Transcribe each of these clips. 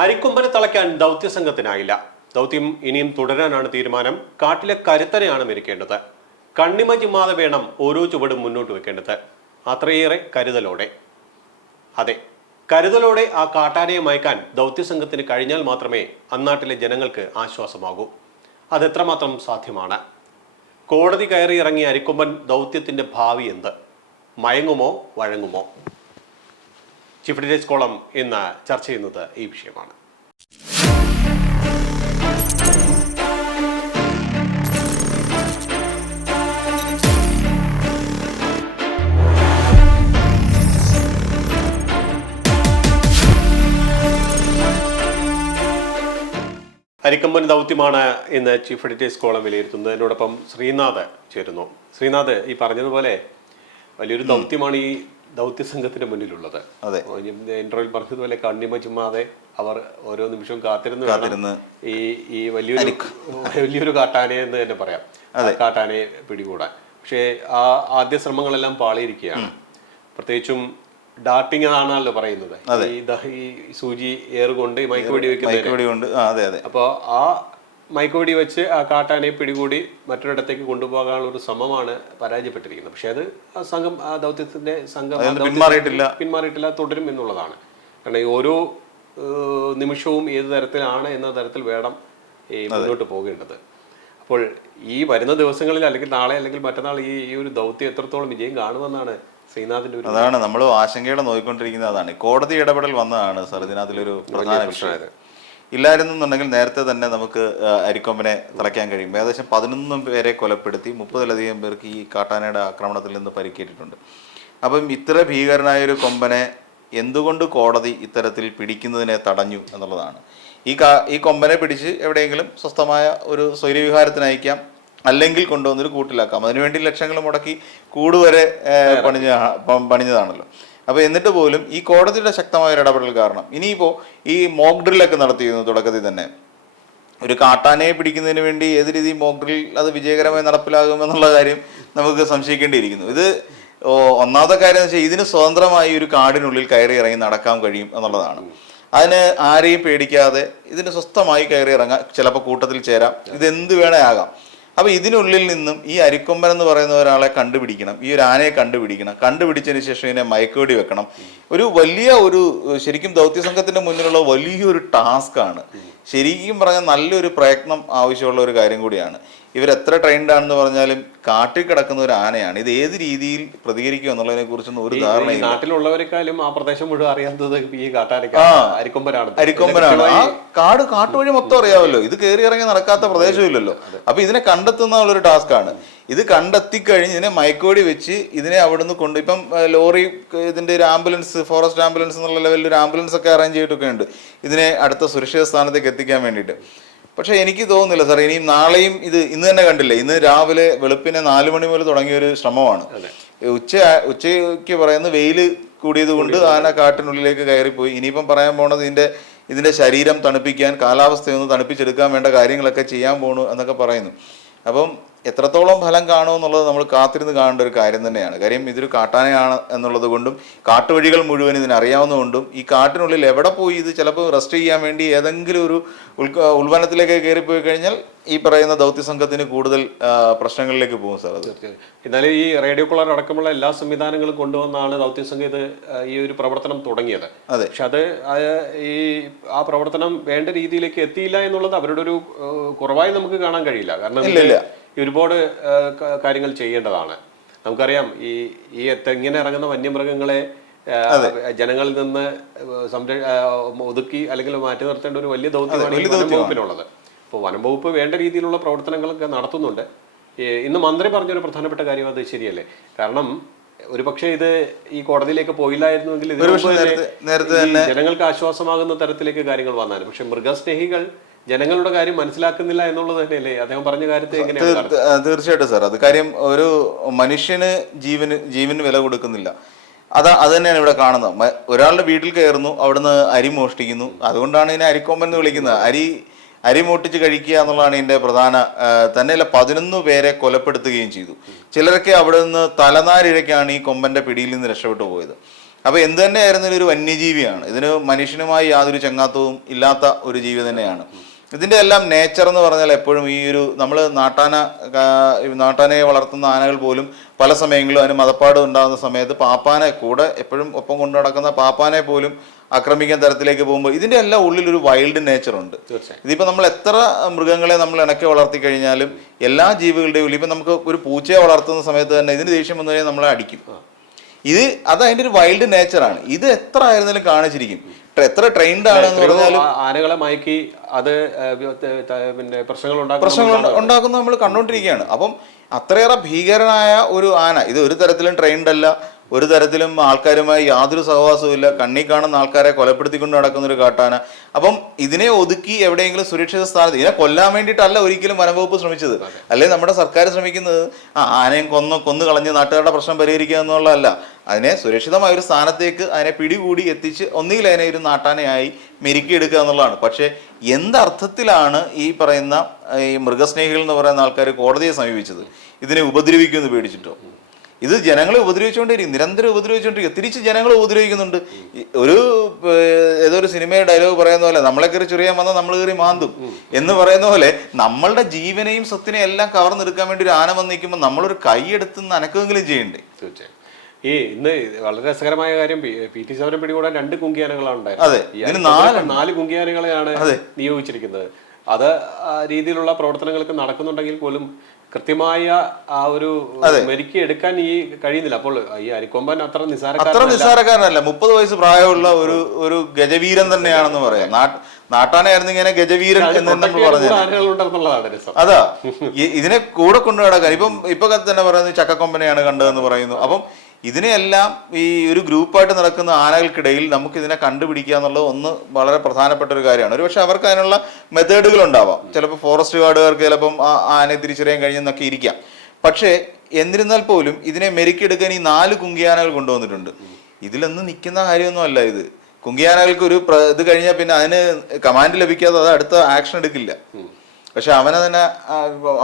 അരിക്കൊമ്പനെ തളയ്ക്കാൻ ദൗത്യസംഘത്തിനായില്ല. ദൗത്യം ഇനിയും തുടരാനാണ് തീരുമാനം. കാട്ടിലെ കരുത്തനെയാണ് മെരിക്കേണ്ടത്. കണ്ണിമജി ചിമ്മാതെ വേണം ഓരോ ചുവടും മുന്നോട്ട് വെക്കേണ്ടത്. അത്രയേറെ കരുതലോടെ. അതെ കരുതലോടെ ആ കാട്ടാനയെ മയക്കാൻ ദൗത്യസംഘത്തിന് കഴിഞ്ഞാൽ മാത്രമേ അന്നാട്ടിലെ ജനങ്ങൾക്ക് ആശ്വാസമാകൂ. അതെത്രമാത്രം സാധ്യമാണ്? കോടതി കയറി ഇറങ്ങിയ അരിക്കൊമ്പൻ ദൗത്യത്തിന്റെ ഭാവി എന്ത്? മയങ്ങുമോ വഴങ്ങുമോ? ചീഫ് കോളം ഇന്ന് ചർച്ച ചെയ്യുന്നത് ഈ വിഷയമാണ്. അരിക്കമ്പൻ ദൗത്യമാണ് ഇന്ന് ചീഫ് എഡിറ്റേഴ്സ് കോളം വിലയിരുത്തുന്നത്. എന്നോടൊപ്പം ശ്രീനാഥ് ചേരുന്നു. ശ്രീനാഥ് ഈ പറഞ്ഞതുപോലെ വലിയൊരു ദൗത്യമാണ് ഈ ദൗത്യ സംഘത്തിന് മുന്നിലുള്ളത്. അതെ. ഇന്റർവ്യൂവിൽ പറഞ്ഞതുപോലെ കണ്ണിമ ചുമ്മാതെ അവർ ഓരോ നിമിഷവും കാത്തിരുന്ന് ഈ ഈ വലിയൊരു വലിയൊരു കാട്ടാനയെ എന്ന് തന്നെ പറയാം. കാട്ടാനെ കാട്ടാനയെ പിടികൂടാൻ. പക്ഷേ ആ ആദ്യ ശ്രമങ്ങളെല്ലാം പാളിയിരിക്കുകയാണ്. പ്രത്യേകിച്ചും ഡാർട്ടിംഗ് ആണല്ലോ പറയുന്നത്. ഈ സൂചി ഏറുകൊണ്ട് കൊണ്ട് മൈക്കോടി വെക്കുന്നത് അതെ അതെ. അപ്പോൾ ആ മയക്കുവെടി വെച്ച് ആ കാട്ടാനെ പിടികൂടി മറ്റൊരിടത്തേക്ക് കൊണ്ടുപോകാനുള്ള ഒരു ശ്രമമാണ് പരാജയപ്പെട്ടിരിക്കുന്നത്. പക്ഷെ അത് ആ സംഘം ആ ദൗത്യത്തിന്റെ സംഘം പിന്മാറിയിട്ടില്ല. പിന്മാറിയിട്ടില്ല തുടരും എന്നുള്ളതാണ്. കാരണം ഈ ഓരോ നിമിഷവും ഏത് തരത്തിലാണ് എന്ന തരത്തിൽ വേണം ഈ മുന്നോട്ട് പോകേണ്ടത്. അപ്പോൾ ഈ വരുന്ന ദിവസങ്ങളിൽ അല്ലെങ്കിൽ നാളെ അല്ലെങ്കിൽ മറ്റന്നാൾ ഈ ഈ ഒരു ദൗത്യം എത്രത്തോളം വിജയം കാണുമെന്നാണ് ശ്രീനാഥിന്റെ അതാണ് നമ്മൾ ആശങ്കയോടെ നോക്കിക്കൊണ്ടിരിക്കുന്നത് അതാണ്. കോടതി ഇടപെടൽ വന്നതാണ് സാർ ഒരു പ്രധാന വിഷയം. ഇല്ലായിരുന്നുണ്ടെങ്കിൽ നേരത്തെ തന്നെ നമുക്ക് അരിക്കൊമ്പനെ തളയ്ക്കാൻ കഴിയും. ഏകദേശം പതിനൊന്ന് പേരെ കൊലപ്പെടുത്തി മുപ്പതിലധികം പേർക്ക് ഈ കാട്ടാനയുടെ ആക്രമണത്തിൽ നിന്ന് പരിക്കേറ്റിട്ടുണ്ട്. അപ്പം ഇത്ര ഭീകരനായ ഒരു കൊമ്പനെ എന്തുകൊണ്ട് കോടതി ഇത്തരത്തിൽ പിടിക്കുന്നതിനെ തടഞ്ഞു എന്നുള്ളതാണ്. ഈ ഈ കൊമ്പനെ പിടിച്ച് എവിടെയെങ്കിലും സ്വസ്ഥമായ ഒരു സ്വൈര്യവിഹാരത്തിന് അയക്കാം. അല്ലെങ്കിൽ കൊണ്ടുവന്നൊരു കൂട്ടിലാക്കാം. അതിനുവേണ്ടി ലക്ഷങ്ങൾ മുടക്കി കൂടുവരെ പണിഞ്ഞ പണിഞ്ഞതാണല്ലോ. അപ്പോൾ എന്നിട്ട് പോലും ഈ കോടതിയുടെ ശക്തമായ ഒരു ഇടപെടൽ കാരണം ഇനിയിപ്പോൾ ഈ മോക്ക് ഡ്രില്ലൊക്കെ നടത്തിയിരുന്നു തുടക്കത്തിൽ തന്നെ. ഒരു കാട്ടാനയെ പിടിക്കുന്നതിന് വേണ്ടി ഏത് രീതി മോക്ക് ഡ്രിൽ അത് വിജയകരമായി നടപ്പിലാകുമെന്നുള്ള കാര്യം നമുക്ക് സംശയിക്കേണ്ടിയിരിക്കുന്നു. ഇത് ഒന്നാമത്തെ കാര്യം എന്ന് വെച്ചാൽ ഇതിന് സ്വതന്ത്രമായി ഒരു കാടിനുള്ളിൽ കയറി ഇറങ്ങി നടക്കാൻ കഴിയും എന്നുള്ളതാണ്. അതിന് ആരെയും പേടിക്കാതെ ഇതിന് സ്വസ്ഥമായി കയറി ഇറങ്ങാം ചിലപ്പോൾ കൂട്ടത്തിൽ ചേരാം. ഇത് എന്ത് വേണേ ആകാം. അപ്പൊ ഇതിനുള്ളിൽ നിന്നും ഈ അരിക്കൊമ്പൻ എന്ന് പറയുന്ന ഒരാളെ കണ്ടുപിടിക്കണം. ഈ ഒരു ആനയെ കണ്ടുപിടിക്കണം. കണ്ടുപിടിച്ചതിന് ശേഷം ഇതിനെ മയക്കുവെടി വെക്കണം. ഒരു വലിയ ഒരു ശരിക്കും ദൗത്യ സംഘത്തിന്റെ മുന്നിലുള്ള വലിയൊരു ടാസ്ക് ആണ് ശരിക്കും പറഞ്ഞാൽ നല്ലൊരു പ്രയത്നം ആവശ്യമുള്ള ഒരു കാര്യം കൂടിയാണ്. ഇവർ എത്ര ട്രെയിൻഡ് ആണെന്ന് പറഞ്ഞാലും കാട്ടിൽ കിടക്കുന്ന ഒരു ആനയാണ്. ഇത് ഏത് രീതിയിൽ പ്രതികരിക്കും എന്നുള്ളതിനെ കുറിച്ചൊന്നും ഒരു ധാരണ നാട്ടിലുള്ളവരെക്കാളും ആ പ്രദേശം മുഴുവൻ അറിയാത്തത് ഈ അരിക്കൊമ്പനാണ്. അരിക്കൊമ്പനാണ് ആ കാട് കാട്ടുവഴി മൊത്തം അറിയാമല്ലോ. ഇത് കയറി ഇറങ്ങി നടക്കാത്ത പ്രദേശമില്ലല്ലോ. അപ്പൊ ഇതിനെ കണ്ടെത്തുന്ന ഒരു ടാസ്ക് ആണ്. ഇത് കണ്ടെത്തി കഴിഞ്ഞ് ഇതിനെ മയക്കോടി വെച്ച് ഇതിനെ അവിടുന്ന് കൊണ്ട് ഇപ്പം ലോറി ഇതിന്റെ ഒരു ആംബുലൻസ് ഫോറസ്റ്റ് ആംബുലൻസ് എന്നുള്ള ലെവലിൽ ഒരു ആംബുലൻസ് ഒക്കെ അറേഞ്ച് ചെയ്തിട്ടൊക്കെ ഉണ്ട്. ഇതിനെ അടുത്ത സുരക്ഷിത സ്ഥാനത്തേക്ക് എത്തിക്കാൻ വേണ്ടിയിട്ട്. പക്ഷേ എനിക്ക് തോന്നുന്നില്ല സാർ ഇനിയും നാളെയും ഇത് ഇന്ന് തന്നെ കണ്ടില്ലേ? ഇന്ന് രാവിലെ വെളുപ്പിനെ നാല് മണി മുതൽ തുടങ്ങിയ ഒരു ശ്രമമാണ് ഉച്ച ഉച്ചയ്ക്ക് പറയുന്ന വെയിൽ കൂടിയത് കൊണ്ട് ആന കാട്ടിനുള്ളിലേക്ക് കയറിപ്പോയി. ഇനിയിപ്പം പറയാൻ പോണത് ഇതിന്റെ ഇതിന്റെ ശരീരം തണുപ്പിക്കാൻ കാലാവസ്ഥയൊന്ന് തണുപ്പിച്ചെടുക്കാൻ വേണ്ട കാര്യങ്ങളൊക്കെ ചെയ്യാൻ പോണു എന്നൊക്കെ പറയുന്നു. അപ്പം എത്രത്തോളം ഫലം കാണുമോ എന്നുള്ളത് നമ്മൾ കാത്തിരുന്ന് കാണേണ്ട ഒരു കാര്യം തന്നെയാണ്. കാര്യം ഇതൊരു കാട്ടാനയാണ് എന്നുള്ളത് കൊണ്ടും കാട്ടുവഴികൾ മുഴുവൻ ഇതിനറിയാവുന്നതുകൊണ്ടും ഈ കാട്ടിനുള്ളിൽ എവിടെ പോയി ഇത് ചിലപ്പോൾ റെസ്റ്റ് ചെയ്യാൻ വേണ്ടി ഏതെങ്കിലും ഒരു ഉൽ ഉൾവനത്തിലേക്ക് കയറിപ്പോയി കഴിഞ്ഞാൽ ഈ പറയുന്ന ദൗത്യ സംഘത്തിന് കൂടുതൽ പ്രശ്നങ്ങളിലേക്ക് പോകും സാർ എന്നാലും ഈ റേഡിയോ കോളർ അടക്കമുള്ള എല്ലാ സംവിധാനങ്ങളും കൊണ്ടുവന്നാണ് ദൗത്യ സംഘം ഇത് ഈ ഒരു പ്രവർത്തനം തുടങ്ങിയത്. അതെ. പക്ഷെ അത് ഈ ആ പ്രവർത്തനം വേണ്ട രീതിയിലേക്ക് എത്തിയില്ല എന്നുള്ളത് അവരുടെ ഒരു കുറവായി നമുക്ക് കാണാൻ കഴിയില്ല. കാരണം ഇല്ല, ഇല്ല. ഈ ഒരുപാട് കാര്യങ്ങൾ ചെയ്യേണ്ടതാണ്. നമുക്കറിയാം ഈ ഈ തെങ്ങിനെ ഇങ്ങനെ ഇറങ്ങുന്ന വന്യമൃഗങ്ങളെ ജനങ്ങളിൽ നിന്ന് സംര ഒതുക്കി അല്ലെങ്കിൽ മാറ്റി നിർത്തേണ്ട ഒരു വലിയ ദൗത്യമാണ് ഈ വനം വകുപ്പിനുള്ളത് അപ്പോൾ വനം വകുപ്പ് വേണ്ട രീതിയിലുള്ള പ്രവർത്തനങ്ങളൊക്കെ നടത്തുന്നുണ്ട്. ഇന്ന് മന്ത്രി പറഞ്ഞൊരു പ്രധാനപ്പെട്ട കാര്യം അത് ശരിയല്ലേ? കാരണം ഒരു പക്ഷേ ഇത് ഈ കോടതിയിലേക്ക് പോയില്ലായിരുന്നുവെങ്കിൽ ജനങ്ങൾക്ക് ആശ്വാസമാകുന്ന തരത്തിലേക്ക് കാര്യങ്ങൾ വന്നാലും പക്ഷെ മൃഗസ്നേഹികൾ ജനങ്ങളുടെ കാര്യം മനസ്സിലാക്കുന്നില്ല എന്നുള്ളത് തന്നെയല്ലേ? അദ്ദേഹം പറഞ്ഞ കാര്യത്തെ എങ്ങനെയാണ് തീർച്ചയായിട്ടും സാർ. അത് കാര്യം ഒരു മനുഷ്യന് ജീവന് ജീവന് വില കൊടുക്കുന്നില്ല. അതാ അത് തന്നെയാണ് ഇവിടെ കാണുന്നത്. ഒരാളുടെ വീട്ടിൽ കയറുന്നു അവിടുന്ന് അരി മോഷ്ടിക്കുന്നു. അതുകൊണ്ടാണ് ഇതിനെ അരിക്കൊമ്പൻ എന്ന് വിളിക്കുന്നത്. അരി അരി മോട്ടിച്ച് കഴിക്കുക എന്നുള്ളതാണ് ഇതിന്റെ പ്രധാന തന്നെയല്ല പതിനൊന്ന് പേരെ കൊലപ്പെടുത്തുകയും ചെയ്തു. ചിലരൊക്കെ അവിടെ നിന്ന് തലനാരിഴയ്ക്കാണ് ഈ കൊമ്പന്റെ പിടിയിൽ നിന്ന് രക്ഷപ്പെട്ടു പോയത്. അപ്പോൾ എന്ത് തന്നെയായിരുന്നു ഒരു വന്യജീവിയാണ്. ഇതിന് മനുഷ്യനുമായി യാതൊരു ചങ്ങാത്തവും ഇല്ലാത്ത ഒരു ജീവി തന്നെയാണ്. ഇതിന്റെ എല്ലാം നേച്ചർ എന്ന് പറഞ്ഞാൽ എപ്പോഴും ഈ ഒരു നമ്മൾ നാട്ടാന നാട്ടാനയെ വളർത്തുന്ന ആനകൾ പോലും പല സമയങ്ങളിലും അതിന് മതപ്പാട് ഉണ്ടാകുന്ന സമയത്ത് പാപ്പാനെ കൂടെ എപ്പോഴും ഒപ്പം കൊണ്ടു നടക്കുന്ന പാപ്പാനെ പോലും ആക്രമിക്കാൻ തരത്തിലേക്ക് പോകുമ്പോൾ ഇതിന്റെ എല്ലാം ഉള്ളിൽ ഒരു വൈൽഡ് നേച്ചർ ഉണ്ട്. തീർച്ചയായും. ഇതിപ്പോ നമ്മൾ എത്ര മൃഗങ്ങളെ നമ്മൾ ഇണക്കി വളർത്തി കഴിഞ്ഞാലും എല്ലാ ജീവികളുടെയും ഉള്ളിൽ ഇപ്പം നമുക്ക് ഒരു പൂച്ചയെ വളർത്തുന്ന സമയത്ത് തന്നെ ഇതിന് ദേഷ്യം വന്നു കഴിഞ്ഞാൽ നമ്മളെ അടിക്കും. ഇത് അത് അതിന്റെ ഒരു വൈൽഡ് നേച്ചറാണ് ഇത് എത്ര ആയിരുന്നാലും കാണിച്ചിരിക്കും. എത്ര ട്രെയിൻഡ് ആണെന്ന് പറഞ്ഞാലും ആനകളെ മയക്കി അത് പിന്നെ പ്രശ്നങ്ങൾ ഉണ്ടാക്കുന്ന പ്രശ്നങ്ങൾ ഉണ്ടാക്കുന്നത് നമ്മൾ കണ്ടുകൊണ്ടിരിക്കുകയാണ് അപ്പം അത്രയേറെ ഭീകരനായ ഒരു ആന ഇത് ഒരു തരത്തിലും ട്രെയിൻഡ് അല്ല. ഒരു തരത്തിലും ആൾക്കാരുമായി യാതൊരു സഹവാസവും ഇല്ല. കണ്ണി കാണുന്ന ആൾക്കാരെ കൊലപ്പെടുത്തിക്കൊണ്ട് നടക്കുന്ന ഒരു കാട്ടാന. അപ്പം ഇതിനെ ഒതുക്കി എവിടെയെങ്കിലും സുരക്ഷിത സ്ഥാനത്ത് ഇതിനെ കൊല്ലാൻ വേണ്ടിയിട്ടല്ല ഒരിക്കലും വനംവകുപ്പ് ശ്രമിച്ചത്. അല്ലെ? നമ്മുടെ സർക്കാർ ശ്രമിക്കുന്നത് ആ ആനയും കൊന്നു കൊന്നു കളഞ്ഞ് നാട്ടുകാരുടെ പ്രശ്നം പരിഹരിക്കുക എന്നുള്ളതല്ല. അതിനെ സുരക്ഷിതമായ ഒരു സ്ഥാനത്തേക്ക് അതിനെ പിടികൂടി എത്തിച്ച് ഒന്നുകിൽ അതിനെ ഒരു നാട്ടാനയായി മെരുക്കിയെടുക്കുക എന്നുള്ളതാണ്. പക്ഷേ എന്തർത്ഥത്തിലാണ് ഈ പറയുന്ന ഈ മൃഗസ്നേഹികൾ എന്ന് പറയുന്ന ആൾക്കാർ കോടതിയെ സമീപിച്ചത്? ഇതിനെ ഉപദ്രവിക്കുമെന്ന് പേടിച്ചിട്ടോ? ഇത് ജനങ്ങളെ ഉപദ്രവിച്ചുകൊണ്ടിരിക്കും നിരന്തരം ഉപദ്രവിച്ചുകൊണ്ടിരിക്കും തിരിച്ച് ജനങ്ങളെ ഉപദ്രവിക്കുന്നുണ്ട്. ഒരു ഏതൊരു ഏതോ ഒരു സിനിമയുടെ ഡയലോഗ് പറയുന്ന പോലെ നമ്മളെ കയറി ചെറിയാൻ വന്നാൽ നമ്മൾ കയറി മാന്തും. എന്ന് പറയുന്ന പോലെ നമ്മളുടെ ജീവനെയും സ്വത്തിനെയും എല്ലാം കവർന്നെടുക്കാൻ വേണ്ടി ഒരു ആന വന്ന് നിൽക്കുമ്പോൾ നമ്മളൊരു കൈയെടുത്ത് നനക്കുമെങ്കിലും ചെയ്യണ്ടേ? തീർച്ചയായും. ഈ ഇന്ന് വളരെ രസകരമായ കാര്യം പി- ടി സവരം പിടികൂടാൻ രണ്ട് കുങ്കിയാനകളാണ് ഈ ഇതിന് നാല് കുങ്കിയാനകളെയാണ് നിയോഗിച്ചിരിക്കുന്നത്. അത് രീതിയിലുള്ള പ്രവർത്തനങ്ങൾക്ക് നടക്കുന്നുണ്ടെങ്കിൽ പോലും കൃത്യമായ ആ ഒരു മെരുക്കി എടുക്കാൻ ഈ കഴിയുന്നില്ല. അപ്പോൾ ഈ അരിക്കൊമ്പൻ അത്ര നിസാര അത്ര നിസാരക്കാരനല്ല മുപ്പത് വയസ്സ് പ്രായമുള്ള ഒരു ഒരു ഗജവീരൻ തന്നെയാണെന്ന് പറയാം. നാട്ട് നാട്ടാനായിരുന്നു ഇങ്ങനെ ഗജവീരൻ എന്ന് നമ്മൾ പറഞ്ഞു അതാ. ഇതിനെ കൂടെ കൊണ്ടുനടക്കാൻ. ഇപ്പം ഇപ്പൊ തന്നെ പറയുന്നത് ചക്കക്കൊമ്പനെയാണ് കണ്ടതെന്ന് പറയുന്നു. അപ്പം ഇതിനെയെല്ലാം ഈ ഒരു ഗ്രൂപ്പായിട്ട് നടക്കുന്ന ആനകൾക്കിടയിൽ നമുക്ക് ഇതിനെ കണ്ടുപിടിക്കുക എന്നുള്ളത് ഒന്ന് വളരെ പ്രധാനപ്പെട്ട ഒരു കാര്യമാണ്. ഒരു പക്ഷെ അവർക്ക് അതിനുള്ള മെത്തേഡുകൾ ഉണ്ടാവാം. ചിലപ്പോൾ ഫോറസ്റ്റ് ഗാർഡുകാർക്ക് ചിലപ്പം ആ ആനയെ തിരിച്ചറിയാൻ കഴിഞ്ഞെന്നൊക്കെ ഇരിക്കാം. പക്ഷേ എന്നിരുന്നാൽ പോലും ഇതിനെ മെരുക്കിയെടുക്കാൻ ഈ നാല് കുങ്കിയാനകൾ കൊണ്ടുവന്നിട്ടുണ്ട്. ഇതിലൊന്നും നിൽക്കുന്ന കാര്യമൊന്നും അല്ല ഇത്. കുങ്കിയാനകൾക്ക് ഒരു ഇത് കഴിഞ്ഞാൽ പിന്നെ അതിന് കമാൻഡ് ലഭിക്കാതെ അത് അടുത്ത ആക്ഷൻ എടുക്കില്ല. പക്ഷെ അവനെ തന്നെ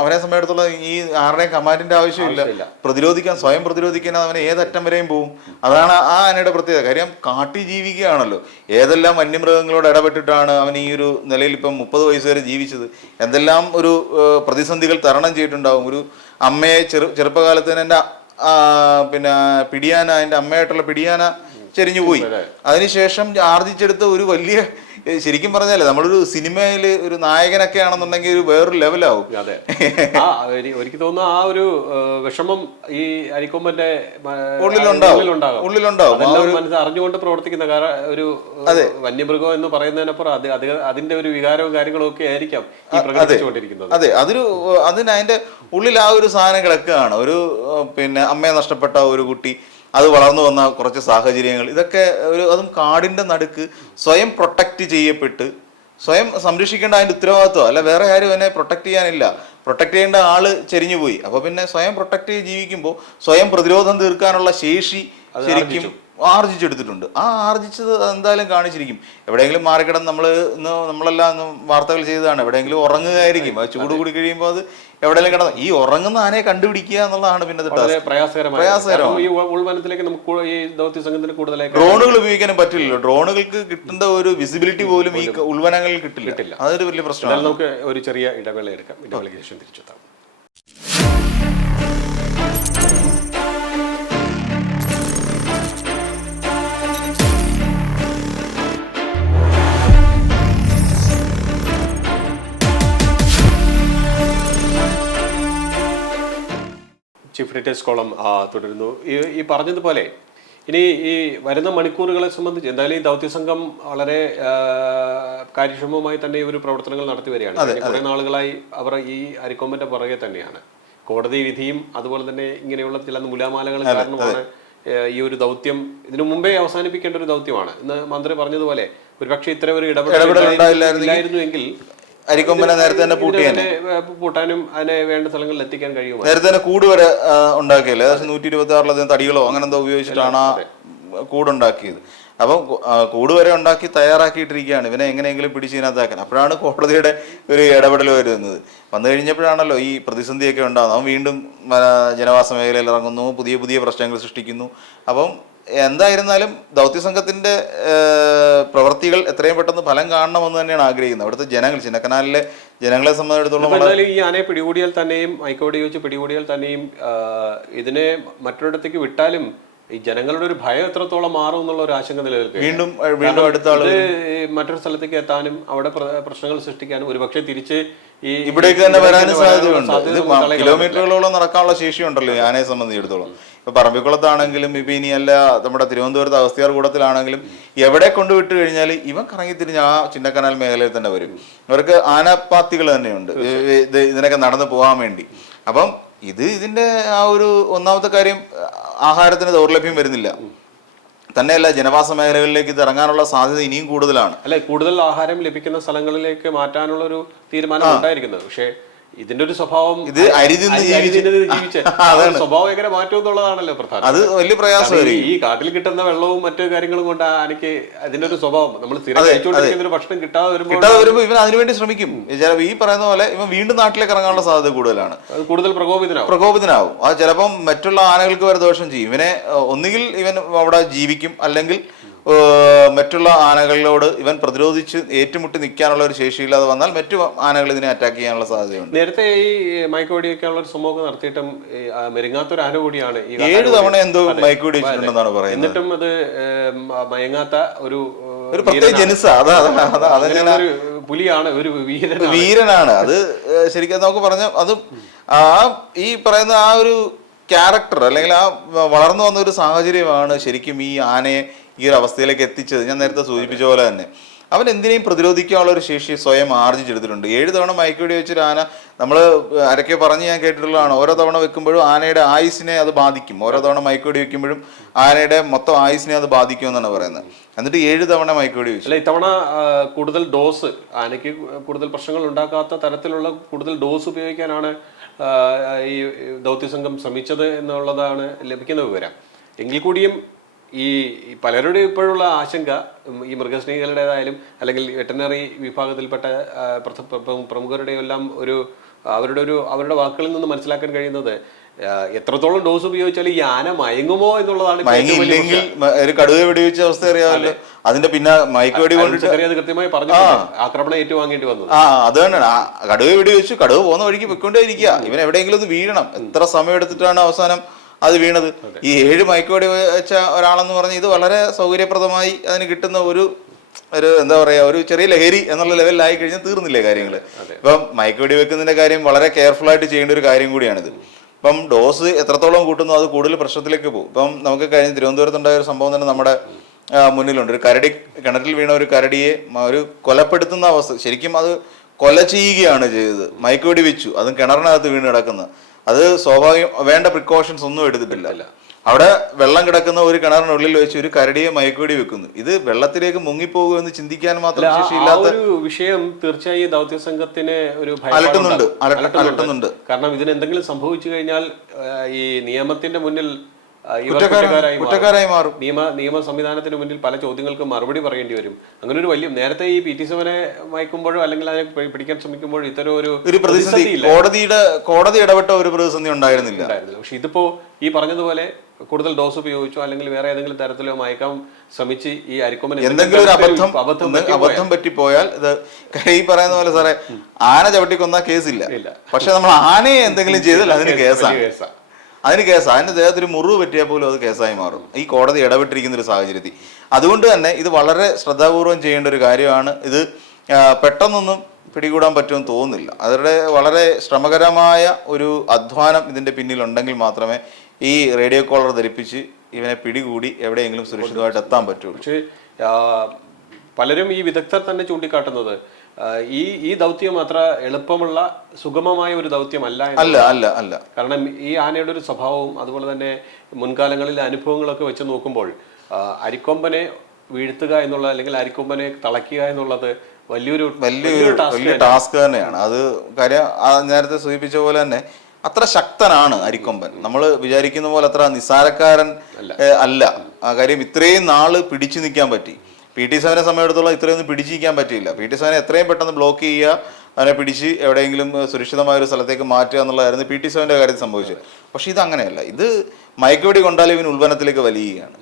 അവനെ സമയത്തുള്ള ഈ ആരുടെയും കമാൻഡിന്റെ ആവശ്യമില്ല. പ്രതിരോധിക്കാൻ സ്വയം പ്രതിരോധിക്കാൻ അവൻ ഏതറ്റം വരെയും പോവും. അതാണ് ആ ആനയുടെ പ്രത്യേകത. കാര്യം കാട്ടി ജീവിക്കുകയാണല്ലോ. ഏതെല്ലാം വന്യമൃഗങ്ങളോട് ഇടപെട്ടിട്ടാണ് അവൻ ഈ ഒരു നിലയിൽ ഇപ്പം മുപ്പത് വയസ്സ് വരെ ജീവിച്ചത്? എന്തെല്ലാം ഒരു പ്രതിസന്ധികൾ തരണം ചെയ്തിട്ടുണ്ടാവും? ഒരു അമ്മയെ ചെറു ചെറുപ്പകാലത്ത് തന്നെ എന്റെ പിന്നെ പിടിയാന എന്റെ അമ്മയായിട്ടുള്ള പിടിയാന ചെരിഞ്ഞു പോയി അതിനുശേഷം ആർജിച്ചെടുത്ത ഒരു വലിയ ശരിക്കും പറഞ്ഞാലേ നമ്മളൊരു സിനിമയിൽ ഒരു നായകനൊക്കെ ആണെന്നുണ്ടെങ്കിൽ ഒരു വേറൊരു ലെവലാവും. അതെ. ആ എനിക്ക് തോന്നുന്നു ആ ഒരു വിഷമം ഈ അരിക്കൊമ്പന്റെ ഉള്ളിലുണ്ടാവും. ഉള്ളിലുണ്ടാവും. മനസ്സ് അറിഞ്ഞുകൊണ്ട് പ്രവർത്തിക്കുന്ന കാരണം ഒരു അതെ. വന്യമൃഗം എന്ന് പറയുന്നതിനപ്പുറം അത് അത് അതിന്റെ ഒരു വികാരവും കാര്യങ്ങളും ഒക്കെ ആയിരിക്കാം ഈ പ്രകടിപ്പിച്ചുകൊണ്ടിരിക്കുന്നത് അതെ. അതൊരു അതിന് അതിന്റെ ഉള്ളിൽ ആ ഒരു സാധനം കിടക്കുകയാണ്. ഒരു പിന്നെ അമ്മയെ നഷ്ടപ്പെട്ട ഒരു കുട്ടി അത് വളർന്നു വന്ന കുറച്ച് സാഹചര്യങ്ങൾ. ഇതൊക്കെ ഒരു അതും കാടിന്റെ നടുക്ക് സ്വയം പ്രൊട്ടക്റ്റ് ചെയ്യപ്പെട്ട് സ്വയം സംരക്ഷിക്കേണ്ട അതിന്റെ ഉത്തരവാദിത്വം. അല്ല വേറെ ആരും എന്നെ പ്രൊട്ടക്റ്റ് ചെയ്യാനില്ല. പ്രൊട്ടക്ട് ചെയ്യേണ്ട ആൾ ചെരിഞ്ഞു അപ്പോൾ പിന്നെ സ്വയം പ്രൊട്ടക്ട് ചെയ്ത് ജീവിക്കുമ്പോൾ സ്വയം പ്രതിരോധം തീർക്കാനുള്ള ശേഷി ശരിക്കും ആർജിച്ചെടുത്തിട്ടുണ്ട്. ആ ആർജിച്ചത് എന്തായാലും കാണിച്ചിരിക്കും. എവിടെയെങ്കിലും മാറിക്കിടന്ന് നമ്മൾ ഇന്ന് നമ്മളെല്ലാം ഇന്ന് വാർത്തകൾ ചെയ്തതാണ്. എവിടെയെങ്കിലും ഉറങ്ങുകയായിരിക്കും. അത് ചൂട് കൂടി കഴിയുമ്പോൾ അത് എവിടെയെങ്കിലും കിടന്ന് ഈ ഉറങ്ങുന്ന ആനയെ കണ്ടുപിടിക്കുക എന്നുള്ളതാണ് പിന്നെ ഈ ഉൾവനത്തിലേക്ക് നമുക്ക് ഈ ദൗത്യ സംഘത്തിന് കൂടുതലായി ഡ്രോണുകൾ ഉപയോഗിക്കാനും പറ്റില്ലല്ലോ. ഡ്രോണുകൾക്ക് കിട്ടുന്ന ഒരു വിസിബിലിറ്റി പോലും ഈ ഉൾവനങ്ങളിൽ കിട്ടില്ല. കിട്ടില്ല. അതൊരു വലിയ പ്രശ്നമാണ്. നമുക്ക് ഒരു ചെറിയ ഇടവേള എടുക്കാം ഇടവേളയ്ക്ക് ശേഷം തിരിച്ചെത്താം. ചീഫ് എഡിറ്റേഴ്സ് കോളം തുടരുന്നു. ഈ ഈ പറഞ്ഞതുപോലെ ഇനി ഈ വരുന്ന മണിക്കൂറുകളെ സംബന്ധിച്ച് എന്തായാലും ഈ ദൗത്യ സംഘം വളരെ കാര്യക്ഷമമായി തന്നെ ഈ ഒരു പ്രവർത്തനങ്ങൾ നടത്തി വരികയാണ്. കുറെ നാളുകളായി അവർ ഈ അരിക്കൊമ്പന്റെ പുറകെ തന്നെയാണ്. കോടതി വിധിയും അതുപോലെ തന്നെ ഇങ്ങനെയുള്ള ചില നൂലാമാലകളും കാരണമാണ് ഈ ഒരു ദൗത്യം ഇതിനു മുമ്പേ അവസാനിപ്പിക്കേണ്ട ഒരു ദൗത്യമാണ്. ഇന്ന് മന്ത്രി പറഞ്ഞതുപോലെ ഒരുപക്ഷെ ഇത്തരം ഒരു ഇടപെടൽ ഇല്ലായിരുന്നു ഇല്ലായിരുന്നുവെങ്കിൽ അരിക്കൊമ്പനെ നേരത്തെ തന്നെ പൂട്ടിയാണ് പൂട്ടിയേനെ പൂട്ടാനും അതിനെ വേണ്ട സ്ഥലങ്ങളിൽ എത്തിക്കാൻ കഴിയും നേരത്തെ തന്നെ കൂട് വരെ ഉണ്ടാക്കിയല്ലേ? ഏകദേശം നൂറ്റി ഇരുപത്തി ആറിലധികം തടികളോ അങ്ങനെ എന്തോ ഉപയോഗിച്ചിട്ടാണ് ആ കൂടുണ്ടാക്കിയത്. അപ്പം കൂട് വരെ ഉണ്ടാക്കി തയ്യാറാക്കിയിട്ടിരിക്കുകയാണ്. ഇവനെ എങ്ങനെയെങ്കിലും പിടിച്ച് ഇതിനകത്താക്കാൻ. അപ്പോഴാണ് കോടതിയുടെ ഒരു ഇടപെടൽ വരുന്നത്. വന്നു കഴിഞ്ഞപ്പോഴാണല്ലോ ഈ പ്രതിസന്ധിയൊക്കെ ഉണ്ടാകുന്നത്. അവൻ വീണ്ടും ജനവാസ മേഖലയിൽ ഇറങ്ങുന്നു. പുതിയ പുതിയ പ്രശ്നങ്ങൾ സൃഷ്ടിക്കുന്നു. അപ്പം എന്തായിരുന്നാലും ദൗത്യ സംഘത്തിന്റെ പ്രവൃത്തികൾ എത്രയും പെട്ടെന്ന് ഫലം കാണണമെന്ന് തന്നെയാണ് ആഗ്രഹിക്കുന്നത്. അവിടുത്തെ ജനങ്ങൾ ചിന്നക്കനാലിലെ ജനങ്ങളെ സംബന്ധിച്ചിടത്തോളം ഈ ആനയെ പിടികൂടിയാൽ തന്നെയും ഹൈക്കോടതി വെച്ച് പിടികൂടിയാൽ തന്നെയും ഇതിനെ മറ്റൊരിടത്തേക്ക് വിട്ടാലും ഈ ജനങ്ങളുടെ ഒരു ഭയം എത്രത്തോളം മാറും എന്നുള്ള ഒരു ആശങ്ക നിലനിൽക്കും വീണ്ടും വീണ്ടും അടുത്ത ആൾ മറ്റൊരു സ്ഥലത്തേക്ക് എത്താനും അവിടെ പ്രശ്നങ്ങൾ സൃഷ്ടിക്കാനും ഒരുപക്ഷെ തിരിച്ച് ഈ ഇവിടേക്ക് തന്നെ വരാനും സാധ്യതയുണ്ട്. കിലോമീറ്ററുകളോളം നടക്കാനുള്ള ശേഷിയുണ്ടല്ലോ ആനയെ സംബന്ധിച്ചിടത്തോളം. ഇപ്പൊ പറമ്പിക്കുളത്താണെങ്കിലും ഇപ്പൊ ഇനിയല്ല നമ്മുടെ തിരുവനന്തപുരത്ത് അവസ്ഥയാർ കൂടത്തിലാണെങ്കിലും എവിടെ കൊണ്ടുവിട്ട് കഴിഞ്ഞാൽ ഇവൻ കറങ്ങി തിരിഞ്ഞ് ആ ചിന്നക്കനാൽ മേഖലയിൽ തന്നെ വരും. ഇവർക്ക് ആനപ്പാത്തികൾ തന്നെയുണ്ട്. ഇത് ഇത് ഇതിനൊക്കെ നടന്നു പോകാൻ വേണ്ടി. അപ്പം ഇത് ഇതിന്റെ ആ ഒരു ഒന്നാമത്തെ കാര്യം ആഹാരത്തിന് ദൗർലഭ്യം വരുന്നില്ല. തന്നെയല്ല ജനവാസ മേഖലകളിലേക്ക് ഇത് ഇറങ്ങാനുള്ള സാധ്യത ഇനിയും കൂടുതലാണ്. അല്ലെ കൂടുതൽ ആഹാരം ലഭിക്കുന്ന സ്ഥലങ്ങളിലേക്ക് മാറ്റാനുള്ള ഒരു തീരുമാനം ഉണ്ടായിരിക്കുന്നത്. പക്ഷേ ഇതിന്റെ ഒരു സ്വഭാവം ഇത് അരിതിന്ന് അരി- അരി ജീവിച്ച്. സ്വഭാവം എങ്ങനെ മാറ്റും എന്നുള്ളതാണല്ലോ പ്രധാനം. അത് വലിയ പ്രയാസം പ്രയാസമായിരിക്കും. ഈ കാട്ടിൽ കിട്ടുന്ന വെള്ളവും മറ്റു കാര്യങ്ങളും കൊണ്ട് എനിക്ക് അതിന്റെ ഒരു സ്വഭാവം. നമ്മൾ ഒരു ഭക്ഷണം കിട്ടാതെ വരുമ്പോൾ ഇവൻ അതിനുവേണ്ടി ശ്രമിക്കും. ഈ പറയുന്ന പോലെ ഇവൻ വീണ്ടും നാട്ടിലേക്ക് ഇറങ്ങാനുള്ള സാധ്യത കൂടുതലാണ്. കൂടുതൽ പ്രകോപിതനാവും. പ്രകോപിതനാവും. അത് ചിലപ്പം മറ്റുള്ള ആനകൾക്ക് വരെ ദോഷം ചെയ്യും. ഇവനെ ഒന്നുകിൽ ഇവൻ അവിടെ ജീവിക്കും അല്ലെങ്കിൽ മറ്റുള്ള ആനകളിലോട് ഇവൻ പ്രതിരോധിച്ച് ഏറ്റുമുട്ടി നിൽക്കാനുള്ള ഒരു ശേഷിയില്ലാതെ വന്നാൽ മറ്റു ആനകൾ ഇതിനെ അറ്റാക്ക് ചെയ്യാനുള്ള സാധ്യതയുണ്ട്. നേരത്തെ ഈ മയക്കുവടിയൊക്കെയുള്ള ഒരു സംഭവം നടത്തിയിട്ടും മെരുങ്ങാത്തൊരു ആന കൂടിയാണ് ഈ ഏഴ് തവണ എന്തോ മയക്കുവടി വെച്ചിട്ടുണ്ടെന്നാണ് പറയുന്നത്. എന്നിട്ടും അത് മയങ്ങാത്ത ഒരു ഏഹ്, ഒരു പ്രത്യേക. ജനുസ അതാ അതാ അതാ അതങ്ങനെ ഒരു പുലിയാണ് ഒരു വീരനാണ്. വീരനാണ്. അത് ഏഹ്, ശരിക്കും നമുക്ക് പറഞ്ഞ അത് ആ ഈ പറയുന്ന ആ ഒരു ക്യാരക്ടർ അല്ലെങ്കിൽ ആ വളർന്നു വന്ന ഒരു സാഹചര്യമാണ് ശരിക്കും ഈ ആനയെ ഈ ഒരു അവസ്ഥയിലേക്ക് എത്തിച്ചത് ഞാൻ നേരത്തെ സൂചിപ്പിച്ച പോലെ തന്നെ. അവൻ എന്തിനേയും പ്രതിരോധിക്കാനുള്ള ഒരു ശേഷി സ്വയം ആർജിച്ചെടുത്തിട്ടുണ്ട്. ഏഴ് തവണ മയക്കുവെടി വെച്ചൊരു ആന നമ്മൾ അരക്കെ പറഞ്ഞ് ഞാൻ കേട്ടിട്ടുള്ളതാണ്. ഓരോ തവണ വെക്കുമ്പോഴും ആനയുടെ ആയുസിനെ അത് ബാധിക്കും. ഓരോ തവണ മയക്കുവെടി വെക്കുമ്പോഴും ആനയുടെ മൊത്തം ആയുസിനെ അത് ബാധിക്കും എന്നാണ് പറയുന്നത്. എന്നിട്ട് ഏഴ് തവണ മയക്കുവെടി വെച്ചു. അല്ല ഇത്തവണ കൂടുതൽ ഡോസ് ആനയ്ക്ക് കൂടുതൽ പ്രശ്നങ്ങൾ ഉണ്ടാക്കാത്ത തരത്തിലുള്ള കൂടുതൽ ഡോസ് ഉപയോഗിക്കാനാണ് ഈ ദൗത്യസംഘം ശ്രമിച്ചത് എന്നുള്ളതാണ് ലഭിക്കുന്ന വിവരം. എങ്കിൽ കൂടിയും ഈ പലരുടെയും ഇപ്പോഴുള്ള ആശങ്ക ഈ മൃഗസ്നേഹികളുടേതായാലും അല്ലെങ്കിൽ വെറ്റനറി വിഭാഗത്തിൽപ്പെട്ട പ്രമുഖരുടെയും എല്ലാം ഒരു അവരുടെ ഒരു അവരുടെ വാക്കുകളിൽ നിന്ന് മനസ്സിലാക്കാൻ കഴിയുന്നത് എത്രത്തോളം ഡോസ് ഉപയോഗിച്ചാൽ ഈ ആന മയങ്ങുമോ എന്നുള്ളതാണ് മയങ്ങിയില്ലെങ്കിൽ ഒരു കടുവ വെടിവെച്ച അവസ്ഥ അറിയാമല്ലോ. അതിന്റെ പിന്നെ മയക്ക് വെടി കൊണ്ടിട്ട് കൃത്യമായി പറഞ്ഞു ആക്രമണം ഏറ്റുവാങ്ങേണ്ടി വന്നു ആ അത് തന്നെയാണ്. കടുവ വെടിവെച്ചു കടുവ പോകുന്ന വഴിക്ക് വെക്കൊണ്ടേ ഇരിക്കുക ഇവൻ എവിടെയെങ്കിലും ഒന്ന് വീഴണം. എത്ര സമയം എടുത്തിട്ടാണ് അവസാനം അത് വീണത്. ഈ ഏഴ് മൈക്കോടി വെച്ച ഒരാളെന്ന് പറഞ്ഞ് ഇത് വളരെ സൗകര്യപ്രദമായി അതിന് കിട്ടുന്ന ഒരു ഒരു എന്താ പറയാ ഒരു ചെറിയ ലഹരി എന്നുള്ള ലെവലിലായി കഴിഞ്ഞാൽ തീർന്നില്ലേ കാര്യങ്ങൾ. ഇപ്പം മയക്കുവെടി വെക്കുന്നതിന്റെ കാര്യം വളരെ കെയർഫുൾ ആയിട്ട് ചെയ്യേണ്ട ഒരു കാര്യം കൂടിയാണിത് ഇപ്പം ഡോസ് എത്രത്തോളം കൂട്ടുന്നു അത് കൂടുതൽ പ്രശ്നത്തിലേക്ക് പോകും. ഇപ്പം നമുക്ക് കഴിഞ്ഞ തിരുവനന്തപുരത്തുണ്ടായ ഒരു സംഭവം തന്നെ നമ്മുടെ മുന്നിലുണ്ട്. ഒരു കരടി കിണറ്റിൽ വീണ ഒരു കരടിയെ ഒരു കൊലപ്പെടുത്തുന്ന അവസ്ഥ. ശരിക്കും അത് കൊല ചെയ്യുകയാണ് ചെയ്തത്. മയക്കുവെടി വെച്ചു. അതും കിണറിനകത്ത് വീണ് കിടക്കുന്നത് അത് സ്വാഭാവികം വേണ്ട പ്രിക്കോഷൻസ് ഒന്നും എടുത്തിട്ടില്ല അവിടെ വെള്ളം കിടക്കുന്ന ഒരു കിണറിനുള്ളിൽ വെച്ച് ഒരു കരടിയെ മയക്കുവെടി വെക്കുന്നു ഇത് വെള്ളത്തിലേക്ക് മുങ്ങിപ്പോകുമെന്ന് ചിന്തിക്കാൻ മാത്രം ശേഷിയില്ലാത്ത ഒരു വിഷയം തീർച്ചയായും ദൗത്യ സംഘത്തിന് ഒരു. അലട്ടുന്നുണ്ട്, അലട്ടുന്നുണ്ട്. കാരണം ഇതിന് എന്തെങ്കിലും സംഭവിച്ചു കഴിഞ്ഞാൽ ഈ നിയമത്തിന്റെ മുന്നിൽ കുറ്റക്കാരായി മാറും. നിയമ നിയമ സംവിധാനത്തിന് മുന്നിൽ പല ചോദ്യങ്ങൾക്ക് മറുപടി പറയേണ്ടി വരും. അങ്ങനെ ഒരു വലിയ നേരത്തെ ഈ പി ടി സെവനെ മയക്കുമ്പോഴോ അല്ലെങ്കിൽ അതിനെ പിടിക്കാൻ ശ്രമിക്കുമ്പോഴോ ഇത്തരം ഒരു ഒരു പ്രതിസന്ധി കോടതിയുടെ കോടതി ഇടപെട്ട ഒരു പ്രതിസന്ധി ഉണ്ടായിരുന്നില്ല. ഉണ്ടായിരുന്നില്ല. പക്ഷെ ഇതിപ്പോ ഈ പറഞ്ഞതുപോലെ കൂടുതൽ ഡോസ് ഉപയോഗിച്ചോ അല്ലെങ്കിൽ വേറെ ഏതെങ്കിലും തരത്തിലോ മയക്കാൻ ശ്രമിച്ച് ഈ അരിക്കൊമ്പൻ എന്തെങ്കിലും ഒരു അബദ്ധം അബദ്ധം പറ്റിപ്പോയാൽ ഇത് ഈ പറയുന്ന പോലെ സാറേ ആന ചവിട്ടിക്കൊന്ന കേസില്ല. ഇല്ല. പക്ഷെ നമ്മൾ ആനയെ എന്തെങ്കിലും ചെയ്താൽ അതിന് കേസാണ്. വലിയ കേസാ. അതിന് അദ്ദേഹത്തിന് മുറിവ് പറ്റിയാൽ പോലും അത് കേസായി മാറും. ഈ കോടതി ഇടപെട്ടിരിക്കുന്ന ഒരു സാഹചര്യത്തിൽ. അതുകൊണ്ട് തന്നെ ഇത് വളരെ ശ്രദ്ധാപൂർവം ചെയ്യേണ്ട ഒരു കാര്യമാണ്. ഇത് പെട്ടെന്നൊന്നും പിടികൂടാൻ പറ്റുമെന്ന് തോന്നുന്നില്ല. അവരുടെ വളരെ ശ്രമകരമായ ഒരു അധ്വാനം ഇതിന്റെ പിന്നിലുണ്ടെങ്കിൽ മാത്രമേ ഈ റേഡിയോ കോളർ ധരിപ്പിച്ച് ഇവനെ പിടികൂടി എവിടെയെങ്കിലും സുരക്ഷിതമായിട്ട് എത്താൻ പറ്റുള്ളൂ. പക്ഷേ പലരും ഈ വിദഗ്ധർ തന്നെ ചൂണ്ടിക്കാട്ടുന്നത് ഈ ഈ ദൗത്യം അത്ര എളുപ്പമുള്ള സുഗമമായ ഒരു ദൗത്യമല്ല അല്ല അല്ല അല്ല. കാരണം ഈ ആനയുടെ ഒരു സ്വഭാവവും അതുപോലെ തന്നെ മുൻകാലങ്ങളിലെ അനുഭവങ്ങളൊക്കെ വെച്ച് നോക്കുമ്പോൾ അരിക്കൊമ്പനെ വീഴ്ത്തുക എന്നുള്ളത് അല്ലെങ്കിൽ അരിക്കൊമ്പനെ തളയ്ക്കുക എന്നുള്ളത് വലിയൊരു വലിയൊരു വലിയ ടാസ്ക് തന്നെയാണ്. അത് കാര്യം നേരത്തെ സൂചിപ്പിച്ച പോലെ തന്നെ അത്ര ശക്തനാണ് അരിക്കൊമ്പൻ. നമ്മൾ വിചാരിക്കുന്ന പോലെ അത്ര നിസ്സാരക്കാരൻ അല്ല. കാര്യം ഇത്രയും നാൾ പിടിച്ചു നിൽക്കാൻ പറ്റി. പി ടി സെവനെ സമയത്തോളം ഇത്രയൊന്നും പിടിച്ചിരിക്കാൻ പറ്റില്ല പി ടി സെവനെ എത്രയും പെട്ടെന്ന് ബ്ലോക്ക് ചെയ്യുക അവനെ പിടിച്ച് എവിടെയെങ്കിലും സുരക്ഷിതമായ ഒരു സ്ഥലത്തേക്ക് മാറ്റുക എന്നുള്ളതായിരുന്നു പി ടി സെവന്റെ കാര്യം സംഭവിച്ചത്. പക്ഷേ ഇത് അങ്ങനെയല്ല. ഇത് മയക്കുവെടി കൊണ്ടാൽ ഇവൻ ഉൽപ്പന്നത്തിലേക്ക് വലിയുകയാണ്.